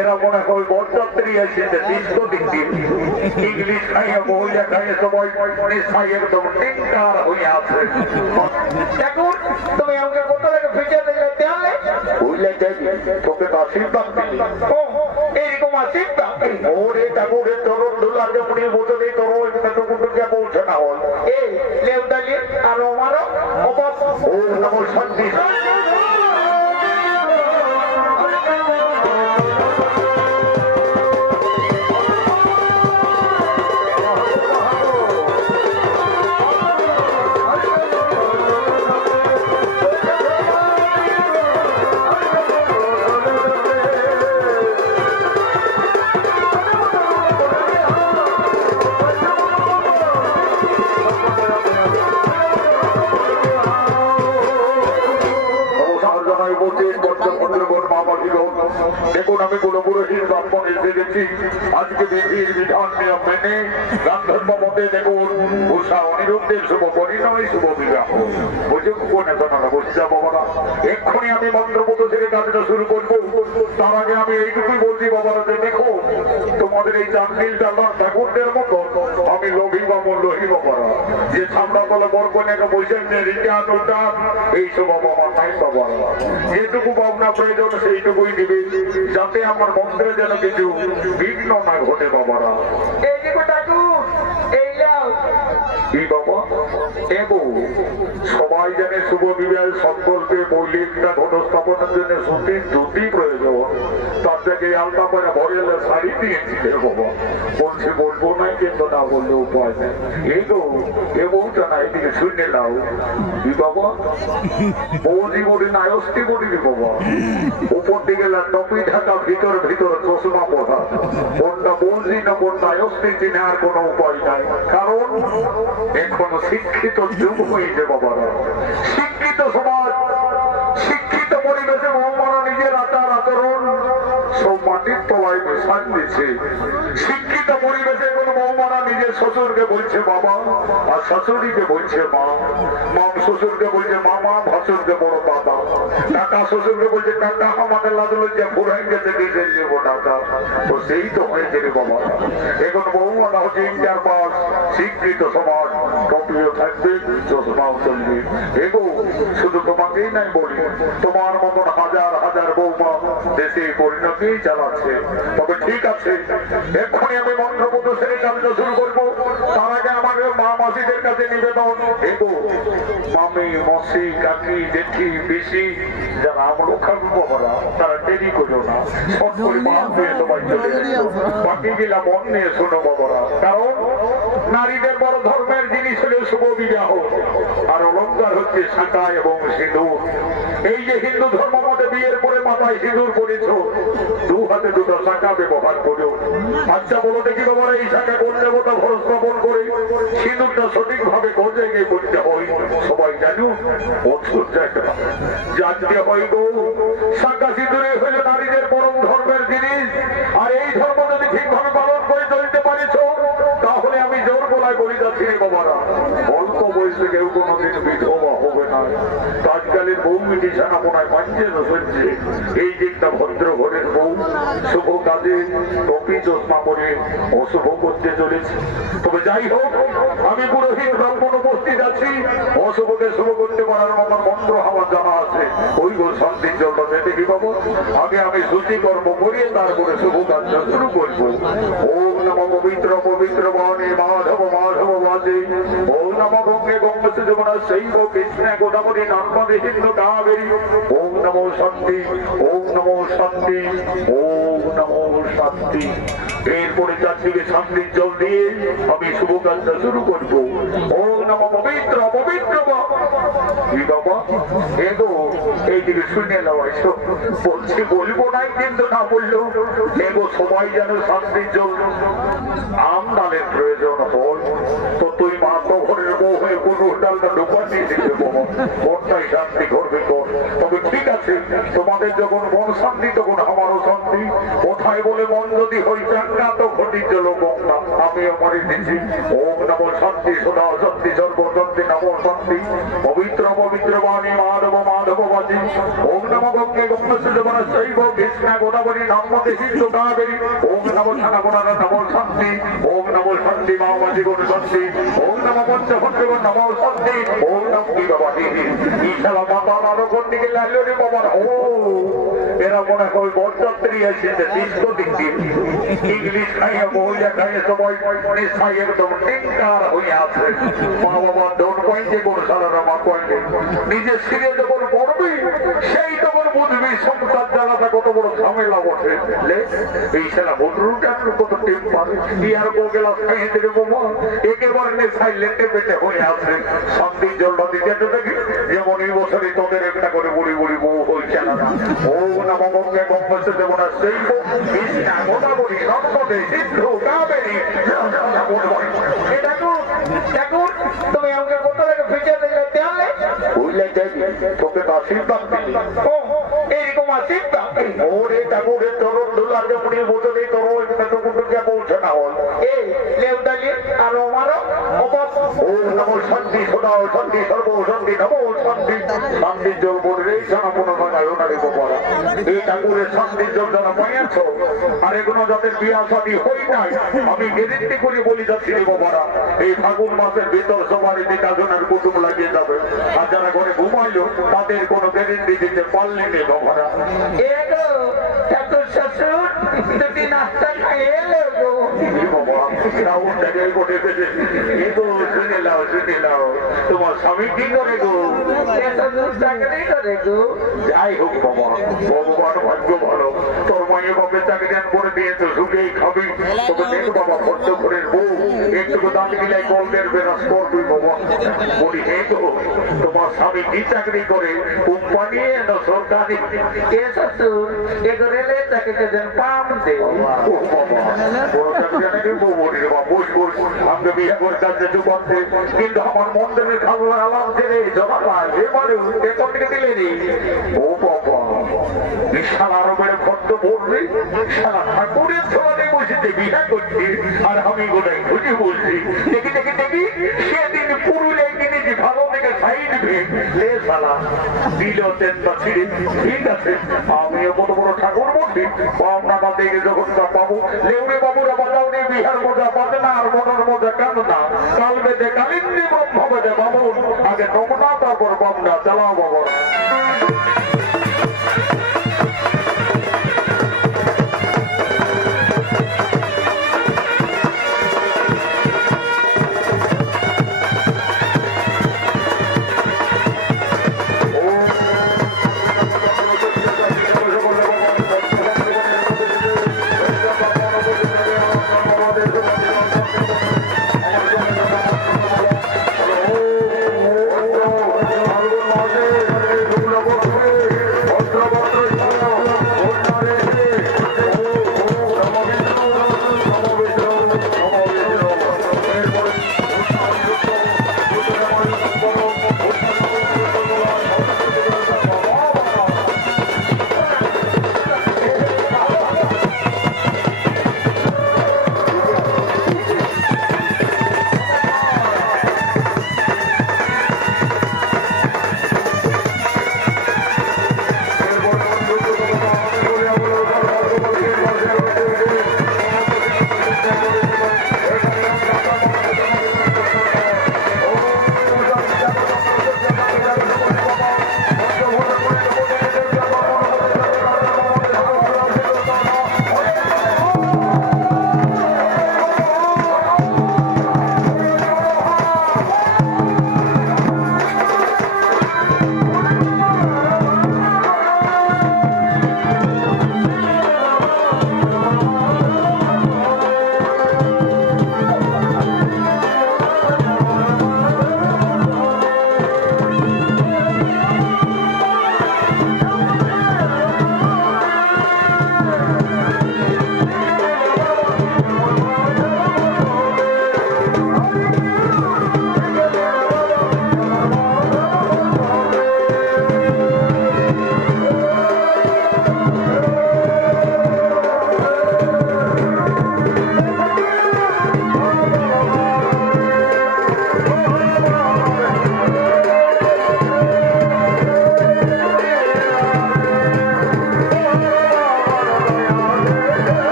এরা মনে হয় বরযাত্রী এসেছে ইংলিশ খাইয়ে মহিলা খাইয়ে সবাই একদম টিঙ্কার হয়ে আছে। তুমি আমাকে কোথা থেকে ফিরে বুঝলে তোকে আশীর্বাদ দিলি এইরকম আশীর্বাদ ওরে ঠাকুরের চরণ ধুলা যেমনি বসে নেই তোর ওইটুকুটুকে পৌঁছে না হল এই লেউদালি আর আমারও ও নম শান্তি দেখুন আমি কোন পুরোহিত ব্রাহ্মণ এসে গেছি আজকে বিধির বিধান নিয়ম মেনে গান্ধর্ব মতে দেখুন ভূষা অনিরুদ্ধের শুভ পরিণয় শুভ বিবাহ বুঝুক কোন ঘটনা বসে যাবো বাবারা এক্ষুনি আমি মন্ত্রপুত ছেড়ে কাজটা শুরু করবো। তার আগে আমি এইটুকুই বলছি বাবারা যে দেখো তোমাদের এই চাকরিটা ঠাকুরদের মতো আমি লোভী বাবু লোহী বাবারা যে ছামড়া তলে বরকনেকে বসেন যে রিটার্ন ওটান এইসব বাবা নাই বাবারা যেটুকু ভাবনা প্রয়োজন সেইটুকুই দিবে যাতে আমার মন্ত্রে যেন কিছু বিঘ্ন না ঘটে বাবারা। এই যে ঠাকুর এই কি বাবা এবং সবাই জানে শুভ বিবাহ সংকল্পে মৌলিকটা ঘটস্থাপনের জন্য সুতির ধুতি প্রয়োজন তার থেকে আলতা পরে ভরেলে শাড়ি দিয়েছিলে বাবা বলছি বলবো না কিন্তু না বললে উপায় নেই এই তো এ বউটা না এদিকে শুনে নাও কি বাবা বৌদি বলি না অস্থি বলি বাবা উপর দিকে টপি ঢাকা ভিতর ভিতর চশমা পড়া কোনটা বলছি না কোনটা অস্থি চিনে আর কোনো উপায় নাই কারণ এখন শিক্ষিত যুগ হয়েছে বাবারা শিক্ষিত সমাজ শিক্ষিত পরিবেশে মহামারা নিজের আচার আচরণ সব মাটির তলায় মিশান দিচ্ছে। শিক্ষিত পরিবেশে কোন মহামারা নিজের শ্বশুরকে বলছে বাবা আর শাশুড়িকে বলছে মা মাম শ্বশুরকে বলছে মামা ভাসুরকে বড় বাবা টাকা শ্বশুরকে বলছে টাকা আমাদের লাগলো যে ফুরাই গেছে নিজের যাবো টাকা তো সেই তো হয়েছে রে বাবা এখন বহুমানা হচ্ছে ইন্টার পাস শিক্ষিত সমাজ টপিও থাকবে চশমাও চলবে এগো শুধু তোমাকেই নাই বলি তোমার মতন হাজার হাজার বৌমা দেশে পরিণতি চালাচ্ছে তবে ঠিক আছে এক্ষুনি আমি মন্ত্রপুত সেরে কাজ শুরু করবো তার আগে আমাদের মা মাসিদের কাছে নিবেদন এগো মামি মাসি কাকি জেঠি পিসি যারা আমরাও খাবো বাবারা তারা দেরি করো না সব করে বাদ দিয়ে সবাই চলে বাকি গেলা মন নিয়ে শোনো বাবারা কারণ নারীদের বড় ধর্মের জিনিস হলে শুভ বিবাহ আর অলঙ্কার হচ্ছে শাঁখা এবং সিঁদুর এই যে হিন্দু ধর্ম মতে বিয়ের পরে মাথায় সিঁদুর করেছ দু হাতে দুটো শাঁখা ব্যবহার করো আচ্ছা বলো দেখি বাবা এই শাঁখা কোন দেবতা ভরস স্থাপন করে সিঁদুরটা সঠিক ভাবে কোন জায়গায় করতে হয় সবাই জানো অদ্ভুত জায়গা জানতে হয় গো শাঁখা সিঁদুরে হলে নারীদের পরম ধর্মের জিনিস আর এই ধর্ম যদি ঠিকভাবে পালন করে চলতে পারিস তাহলে আমি জোর গলায় বলি যাচ্ছি রে বাবারা অল্প বয়সে কেউ কোনোদিন বিধবা হবে না আজকালের বউ মিটি সানাপোনায় মানছে না শুনছে এই যে একটা ভদ্র ঘরের বউ শুভ কাজে টপি চশমা পরে অশুভ করতে চলেছে তবে যাই হোক আমি পুরোহিত ব্রাহ্মণ উপস্থিত আছি অশুভকে শুভ করতে পারার মতো মন্ত্র আমার জানা আছে ওই গো শান্তির জন্য দেখি পাবো আগে আমি সূচি কর্ম করিয়ে তারপরে শুভ কাজ শুরু করবো ওম নম পবিত্র পবিত্র বাণী মাধব মাধব বাজে ওম নম গঙ্গে গঙ্গা যমুনা শৈব কৃষ্ণ গোদাবরী নর্মদে সিন্ধু কাবেরী ওম নমো শান্তি ওম নমো শান্তি ওম নমো শান্তি এরপরে চারদিকে শান্তির জল দিয়ে আমি শুভ কাজটা শুরু করবো ওম নম পবিত্র পবিত্র বাবা এগো এইদিকে শুনে এলাম বলছি বলবো নাই কিন্তু না বললো এগো সবাই যেন শান্তির জন্য আমদালের প্রয়োজন হল তো তুই মা তো ঘরের বউ হয়ে কোনো ডালটা ঢোকা দিয়ে দিতে মনটাই শান্তি ঘরবে তোর তবে ঠিক আছে তোমাদের যখন মন শান্তি তখন আমারও শান্তি কোথায় বলে মন যদি হই চাঙ্গা তো ঘটির জল গঙ্গা আমি আমারই দিচ্ছি ওম নমো শান্তি সদা শান্তি সর্বশান্তি নমো শান্তি পবিত্র পবিত্র বাণী মাধব মাধব বাজি ওম নমো গঙ্গে গঙ্গা শৈব কৃষ্ণা গোদাবরী নর্মদে সিন্ধু কাবেরী ওম নমো ছানা গোড়ারা নমো শান্তি ওম নমো শান্তি মামাজি গুণ শান্তি ওম নমো পঞ্চভদ্র নমো শান্তি ওম নম কি বাবা ইশালা মাতা আরো কোন দিকে লাগলো রে বাবা ও এরা মনে হয় বরযাত্রী এসেছে দৃষ্ট দিক দিয়ে ইংলিশ খাইয়ে মহিলা খাইয়ে সবাই খাই একদম টিঙ্কার হয়ে আছে মা বাবা ডোন কয়েছে কোন সালারা মা কয়েছে নিজের সিরে যখন পড়বি সেই তখন বুঝবি সংসার জ্বালাটা কত বড় ঝামেলা বসে এই সেলা বন্ধুটা কত টিপ পাবে ইয়ার বউ গেলাস খাইয়ে দেবে বাবা একেবারে নেশাই লেটে পেটে হয়ে আছে শান্তির জলটা দিতে দেখি যেমন এই বছরই তোদের একটা করে বুড়ি বুড়ি বউ হয়েছে না ও নমো গঙ্গে গঙ্গা দেব না সেই কৃষ্ণা গোদাবরী নর্মদে সিন্ধু কাবেরী তুমি আমাকে কত লাগে ফিচে দিলে তেলে বুঝলে তোকে তো আশীর্বাদ দিলি এইরকম আশীর্বাদ ওরে ঠাকুরের তরুণ দুলার যেমন বোঝে তোর ওইখানে পৌঁছে না হল এই লেউদালি আর আমারও ওম নমো শান্তি সদা শান্তি সর্ব শান্তি নমো শান্তি শান্তির জল বলে জানা কোনো নয় পড়া এই ঠাকুরের শান্তির জল যারা পাইয়াছ আর এগুলো যাদের বিয়া শাদী হই নাই আমি গ্যারেন্টি করে বলি যাচ্ছি রে বাবারা এই ফাগুন মাসের ভিতর সবারই দেখাশোনার কুটুম লাগিয়ে যাবে আর যারা ঘরে ঘুমাইলো তাদের কোনো গ্যারেন্টি দিতে পারলে নেই বাবারা এগো ঠাকুর শ্বশুর দুটি নাস্তা খাইয়ে এলো গো বাবা রাউন্ড জায়গায় বসে শুনে নাও তোমার স্বামী কি করে গো চাকরি করে গো যাই হোক বাবা ভগবান ভাগ্য ভালো তোর মায়ের বাপের চাকরি করে দিয়ে তো সুখেই খাবি তোকে দেখ বাবা ভদ্র ঘরের বউ একটু দাঁত গিলাই কল দেবে না করবি বাবা বলি হে গো তোমার স্বামী কি চাকরি করে কোম্পানি না সরকারি এ শ্বশুর এগো রেলে চাকরিতে যেন পাম দে বড় চাকরি বউ বলি রে বাবা বস বস আমাকে বিয়ে করে কাজে করতে কিন্তু আমার মন্দিরের খাবার আলাম ছেড়ে জমা পায় এবারে এরপর থেকে দিলে নি ও বাবা বিশাল আরবের ভদ্র পড়বে সারা ঠাকুরের ছোড়াতে বসেছে বিয়ে করছে আর আমি গোটাই খুঁজে বলছি দেখি দেখি দেখি সেদিন পুরুলিয়ায় কিনেছি ভালো থেকে সাইড ভে সালা দিল তেনটা ছিঁড়ে ঠিক আছে আমিও কত বড় ঠাকুর বলছি পাওনা না দেখে যখন পাবো লেউরে বাবুরা বাজাও নিয়ে বিহার মজা পাবে না আর মনের মজা কেন না কাল বেদে কালিন্দি ব্রহ্ম বেদে বাবু আগে নমুনা তারপর বাবনা চালাও বাবু Oh,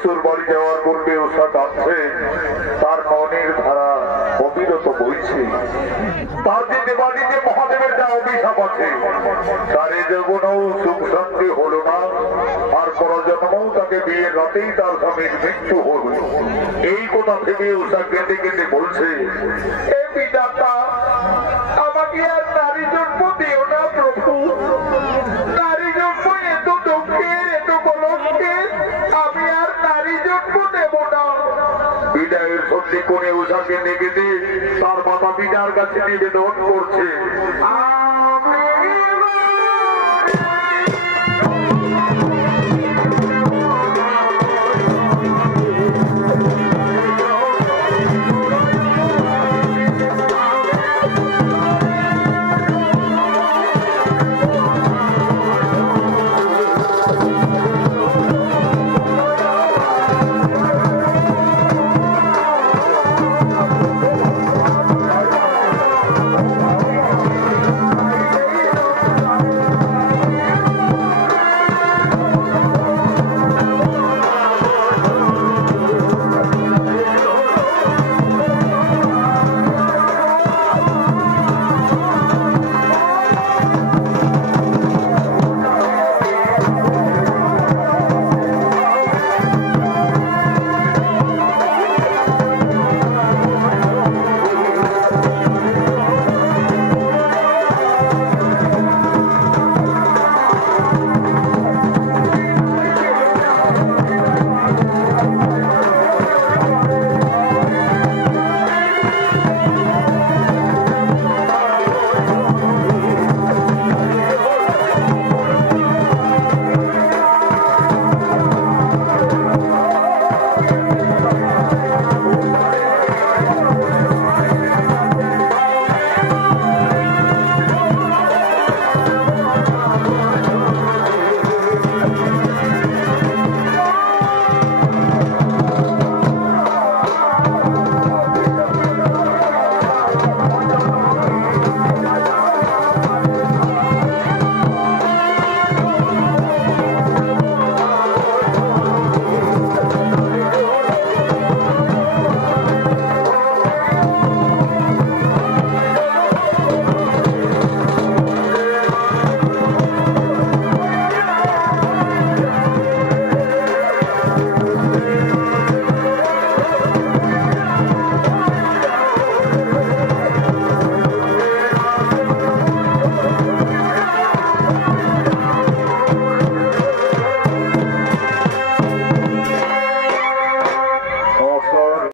শ্বশুর বাড়ি যাওয়ার পূর্বে উষা কাঁদছে, তার ননের ধারা অবিরত বইছে। তার যে দেবাদিতে মহাদেবের যা অভিশাপ আছে, তার এ জীবনেও সুখ শান্তি হলো না, আর পরজন্মও তাকে বিয়ের রাতেই তার স্বামীর মৃত্যু হল। এই কথা ভেবে উষা কেঁদে কেঁদে বলছে, এ বিধাতা, আমাকে আর নারী জন্ম দিও না প্রভু। নারী জন্ম এত দুঃখের, এত কলঙ্কের, আমি আর নারী জন্ম দেব না। বিদায়ের সন্ধি করে উষাকে নেগেতে তার মাতা পিতার কাছে নিবেদন করছে,